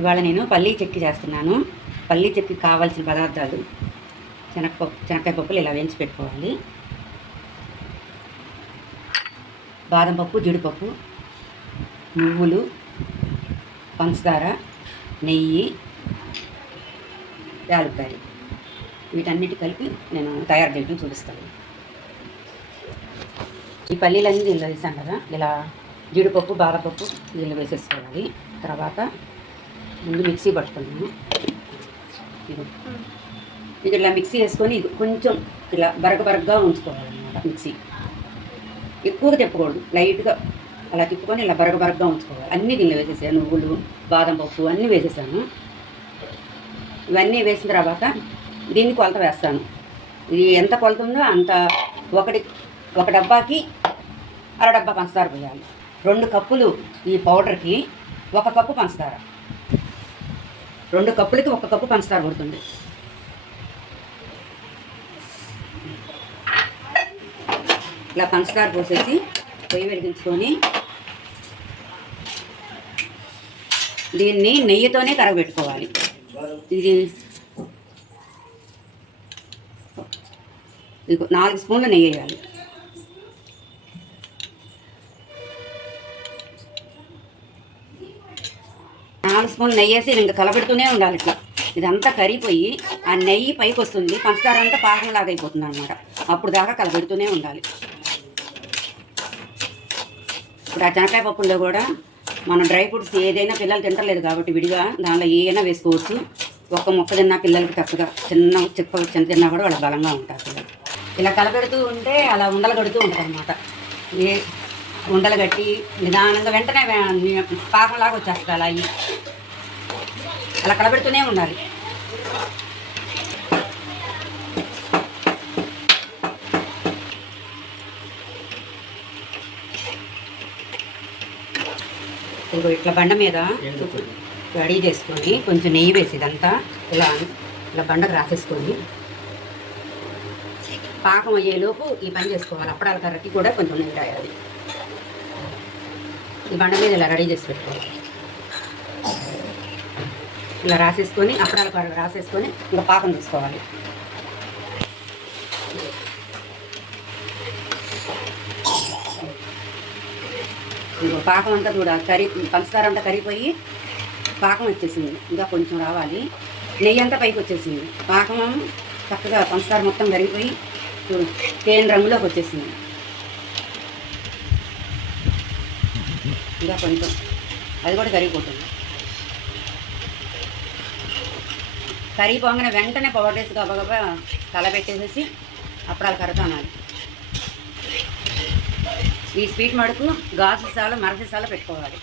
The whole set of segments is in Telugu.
ఇవాళ నేను పల్లీ చెక్కి చేస్తున్నాను. పల్లీ చెక్కి కావాల్సిన పదార్థాలు: శనగకాయ పప్పులు ఇలా వేయించి పెట్టుకోవాలి, బాదం పప్పు, జీడిపప్పు, నువ్వులు, పంచదార, నెయ్యి, యాలక్కాయ. వీటన్నిటి కలిపి నేను తయారు చేయడం చూపిస్తాను. ఈ పల్లీలన్నీ దీనిలో వేసాను కదా, ఇలా జీడిపప్పు, బాదం పప్పు దీనిలో వేసేసుకోవాలి. తర్వాత ముందు మిక్సీ పట్టుకున్నాను. ఇది ఇలా మిక్సీ వేసుకొని ఇది కొంచెం ఇలా బరగబరగ్గా ఉంచుకోవాలన్నమాట. మిక్సీ ఎక్కువగా తిప్పకూడదు, లైట్గా అలా తిప్పుకొని ఇలా బరగబరగ్గా ఉంచుకోవాలి. అన్నీ దీనిలో వేసేసాను, నువ్వులు, బాదం పప్పు అన్నీ వేసేసాను. ఇవన్నీ వేసిన తర్వాత దీన్ని కొలత వేస్తాను. ఇది ఎంత కొలత ఉందో అంత ఒక డబ్బాకి అర డబ్బా పంచదార పోయాలి. 2 కప్పులు ఈ పౌడర్కి 1 కప్పు పంచదార. 2 కప్పులకి 1 కప్పు పంచదార పడుతుంది. ఇలా పంచదార పోసేసి పొయ్యి వెలిగించుకొని దీన్ని నెయ్యితోనే కరగబెట్టుకోవాలి. ఇది 4 స్పూన్లు నెయ్యి వేయాలి. స్పూన్లు నెయ్యి వేసి ఇంకా కలబెడుతూనే ఉండాలి. ఇట్లా ఇదంతా కరిగిపోయి ఆ నెయ్యి పైకి వస్తుంది, పంచదార అంతా పాకంలాగా అయిపోతుంది అనమాట. అప్పుడు దాకా కలబెడుతూనే ఉండాలి. ఇప్పుడు ఆ శనగకాయ పప్పుల్లో కూడా మన డ్రై ఫ్రూట్స్ ఏదైనా పిల్లలు తింటలేదు కాబట్టి విడిగా దానిలో ఏదైనా వేసుకోవచ్చు. ఒక్క ముక్క తిన్నా పిల్లలకి తక్కువగా చిన్న తిన్నా కూడా వాళ్ళ బలంగా ఉంటారు పిల్లలు. ఇలా కలబెడుతూ ఉంటే అలా ఉండలు కడుతూ ఉంటుంది అనమాట. ఏ ఉండలు కట్టి నిదానంగా వెంటనే పాకంలాగా వచ్చేస్తుంది. అలా కలబెడుతూనే ఉండాలి. ఇట్లా బండ మీద రెడీ చేసుకొని కొంచెం నెయ్యి వేసి ఇదంతా ఇలా బండకు రాసేసుకొని పాకం అయ్యేలోపు ఈ పని చేసుకోవాలి. అప్పడాల కర్రకి కూడా కొంచెం నెయ్యి రాయాలి. ఈ బండ మీద ఇలా రెడీ చేసి పెట్టుకోవాలి. ఇలా రాసేసుకొని అప్పడాల కర్ర రాసేసుకొని ఇంకా పాకం తీసుకోవాలి. ఇంకో పాకం అంతా కూడా పంచదార అంతా కరిగిపోయి పాకం వచ్చేసింది. ఇంకా కొంచెం రావాలి. నెయ్యి అంతా పైకి వచ్చేసింది. పాకం చక్కగా పంచదార మొత్తం కరిగిపోయి తేనె రంగులోకి వచ్చేసింది. ఇంకా కొంచెం అది కూడా కరిగిపోతుంది. కరిగిపోగానే వెంటనే పౌడర్ వేసి గబగబా కలబెట్టేసేసి అప్పడాల కర్రతో అనాలి. ఈ స్వీట్ మడుకు గాజు సీసాలో మర సీసాలో పెట్టుకోవాలి.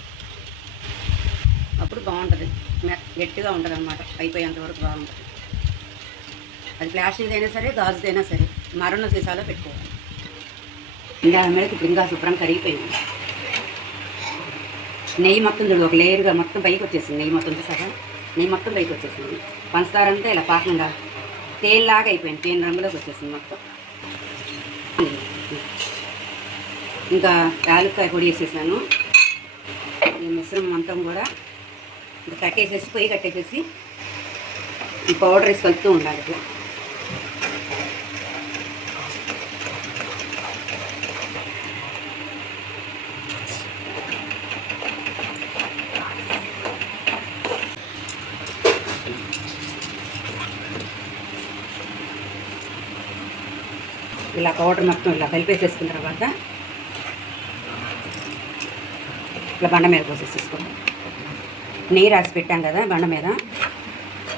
అప్పుడు బాగుంటుంది, గట్టిగా ఉంటుంది అనమాట. అయిపోయేంతవరకు బాగుంటుంది. అది ప్లాస్టిక్ అయినా సరే గాజుదైనా సరే మరణ సీసాలో పెట్టుకోవాలి. ఇంకా మీదకి ఇప్పుడు ఇంకా శుభ్రం కరిగిపోయింది. నెయ్యి మొత్తం చూడు ఒక లేయర్గా మొత్తం పైకి వచ్చేసింది. నెయ్యి మొత్తం సగం నెయ్యి మొత్తం పైకి వచ్చేసింది. పంచదార అంతా ఇలా పాకంగా తేలిలాగా అయిపోయింది. తేనె రంగులోకి వచ్చేసింది మొత్తం. ఇంకా యాలక్కాయ పొడి వేసేసాను. ఈ మిశ్రమం మొత్తం కూడా ఇంకా కట్టేసేసి పొయ్యి కట్టేసేసి ఈ పౌడర్ వేసి కలుపుతూ ఉండాలి. ఇట్లా ఇలా పౌడర్ మొత్తం ఇలా కలిపేసేసుకున్న తర్వాత ఇట్లా బండ మీద పోసేసేసుకోండి. నెయ్యి రాసి పెట్టాం కదా బండ మీద,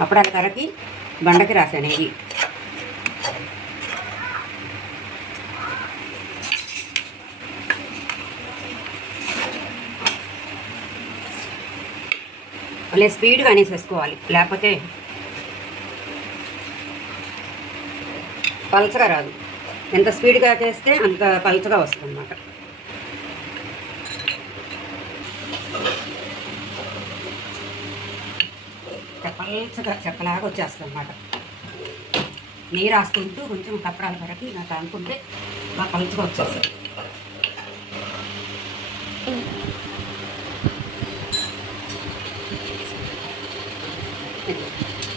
అప్పడాల కర్రకి బండకి రాసా నెయ్యి. అలా స్పీడ్గా అనేసేసుకోవాలి, లేకపోతే పలచగా రాదు. ఎంత స్పీడ్గా చేస్తే అంత పలచగా వస్తుంది అన్నమాట. పలచగా చెక్కలాగా వచ్చేస్తుంది అన్నమాట. నెయ్యి రాసుకుంటూ కొంచెం కప్పడాల వరకు నాకు అనుకుంటే బాగా పలచగా వచ్చేస్తుంది.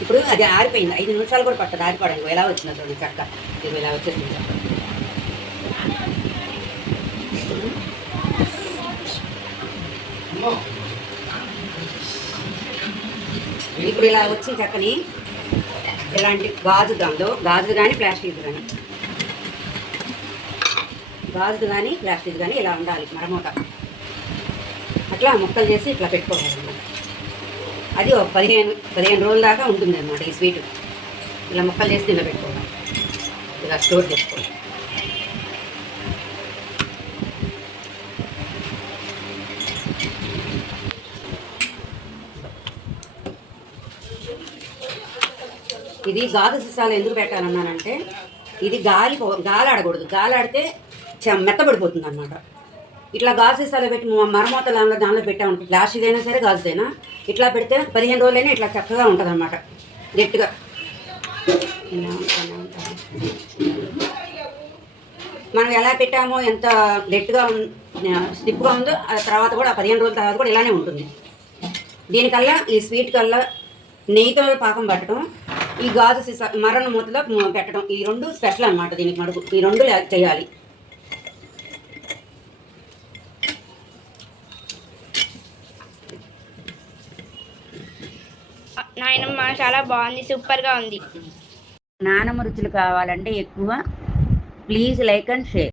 ఇప్పుడు అది ఆరిపోయింది, 5 నిమిషాలు కూడా పట్టదు ఆరిపోవడానికి. ఎలా వచ్చిందో చూడండి చక్క, ఇది ఇలా వచ్చేసింది చక్క. ఇప్పుడు ఇలా వచ్చిన చక్కని ఇలాంటి గాజు కానీ ప్లాస్టిక్ కానీ, ప్లాస్టిక్ కానీ ఇలా ఉండాలి మరమూట. అట్లా ముక్కలు చేసి ఇట్లా పెట్టుకోవాలి. అది ఒక 15 రోజుల దాకా ఉంటుంది అన్నమాట ఈ స్వీట్. ఇలా ముక్కలు చేసి ఇలా పెట్టుకోవాలి, ఇలా స్టోర్ చేసుకోవాలి. ఇది గాజు సీసాలు ఎందుకు పెట్టాలన్నానంటే, ఇది గాలి ఆడకూడదు. గాలి ఆడితే మెత్తబడిపోతుంది అన్నమాట. ఇట్లా గాజు సీసాలు పెట్టి మరమూత దానిలో పెట్టామంటే, ప్లాస్టిక్ అయినా సరే గాజుదైనా ఇట్లా పెడితే 15 రోజులైనా ఇట్లా చక్కగా ఉంటుంది అన్నమాట, గట్టిగా. మనం ఎలా పెట్టామో, ఎంత గట్టిగా స్టిప్గా ఉందో ఆ తర్వాత కూడా 15 రోజుల తర్వాత కూడా ఇలానే ఉంటుంది. దీనికల్లా ఈ స్వీట్ కల్లా నెయ్యితో పాకం పట్టడం, ఈ గాజు సీసా మరణ మూతలో పెట్టడం, ఈ 2 స్పెషల్ అన్నమాట. దీనికి మడుగు ఈ 2 చేయాలి. నాయనమ్మ చాలా బాగుంది, సూపర్గా ఉంది. నానమ్మ రుచులు కావాలంటే ఎక్కువ ప్లీజ్ లైక్ అండ్ షేర్.